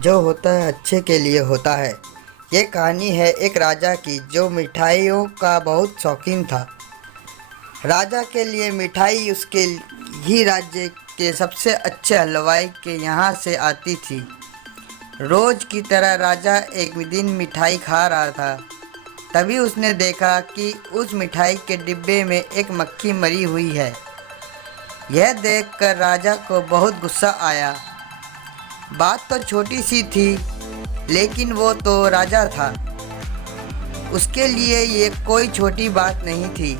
जो होता है अच्छे के लिए होता है। ये कहानी है एक राजा की जो मिठाइयों का बहुत शौकीन था। राजा के लिए मिठाई उसके ही राज्य के सबसे अच्छे हलवाई के यहाँ से आती थी। रोज की तरह राजा एक दिन मिठाई खा रहा था। तभी उसने देखा कि उस मिठाई के डिब्बे में एक मक्खी मरी हुई है। यह देखकर राजा को बहुत गुस्सा आया। बात तो छोटी सी थी, लेकिन वो तो राजा था। उसके लिए ये कोई छोटी बात नहीं थी।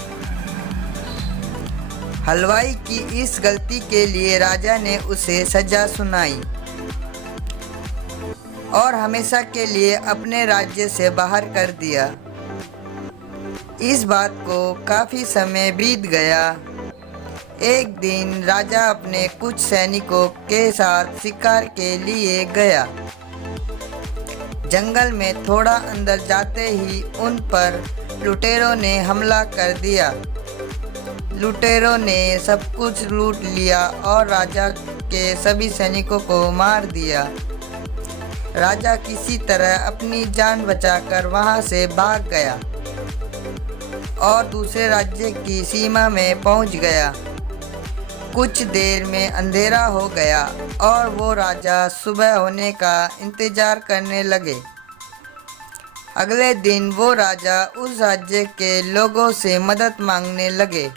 हलवाई की इस गलती के लिए राजा ने उसे सजा सुनाई और हमेशा के लिए अपने राज्य से बाहर कर दिया। इस बात को काफ़ी समय बीत गया। एक दिन राजा अपने कुछ सैनिकों के साथ शिकार के लिए गया। जंगल में थोड़ा अंदर जाते ही उन पर लुटेरों ने हमला कर दिया। लुटेरों ने सब कुछ लूट लिया और राजा के सभी सैनिकों को मार दिया। राजा किसी तरह अपनी जान बचाकर वहां से भाग गया और दूसरे राज्य की सीमा में पहुंच गया। कुछ देर में अंधेरा हो गया और वो राजा सुबह होने का इंतजार करने लगे। अगले दिन वो राजा उस राज्य के लोगों से मदद मांगने लगे,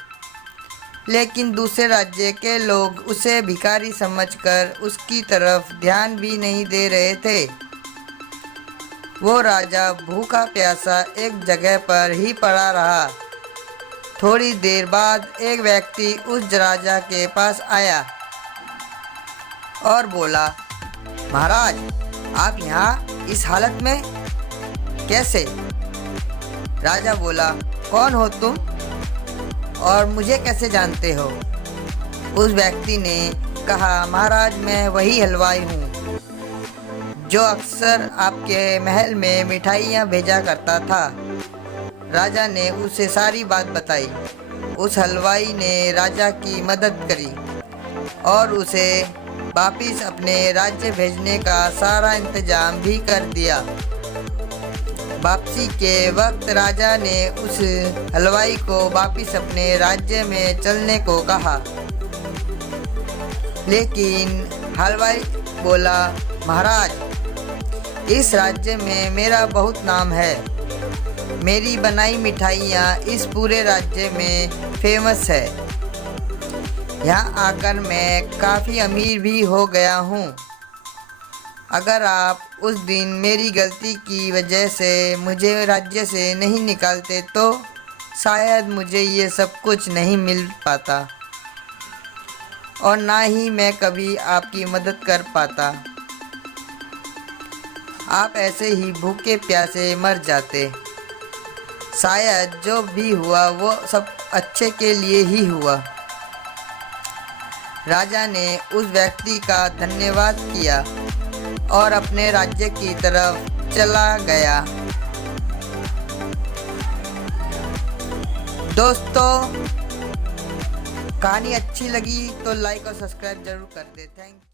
लेकिन दूसरे राज्य के लोग उसे भिखारी समझकर उसकी तरफ ध्यान भी नहीं दे रहे थे। वो राजा भूखा प्यासा एक जगह पर ही पड़ा रहा। थोड़ी देर बाद एक व्यक्ति उस राजा के पास आया और बोला, महाराज, आप यहाँ इस हालत में कैसे? राजा बोला, कौन हो तुम और मुझे कैसे जानते हो? उस व्यक्ति ने कहा, महाराज, मैं वही हलवाई हूँ जो अक्सर आपके महल में मिठाइयाँ भेजा करता था। राजा ने उसे सारी बात बताई। उस हलवाई ने राजा की मदद करी और उसे वापिस अपने राज्य भेजने का सारा इंतजाम भी कर दिया। वापसी के वक्त राजा ने उस हलवाई को वापिस अपने राज्य में चलने को कहा, लेकिन हलवाई बोला, महाराज, इस राज्य में मेरा बहुत नाम है। मेरी बनाई मिठाइयाँ इस पूरे राज्य में फेमस है। यहाँ आकर मैं काफ़ी अमीर भी हो गया हूँ। अगर आप उस दिन मेरी गलती की वजह से मुझे राज्य से नहीं निकालते तो शायद मुझे ये सब कुछ नहीं मिल पाता और ना ही मैं कभी आपकी मदद कर पाता। आप ऐसे ही भूखे प्यासे मर जाते। शायद जो भी हुआ वो सब अच्छे के लिए ही हुआ। राजा ने उस व्यक्ति का धन्यवाद किया और अपने राज्य की तरफ चला गया। दोस्तों, कहानी अच्छी लगी तो लाइक और सब्सक्राइब जरूर कर दें। Thank you.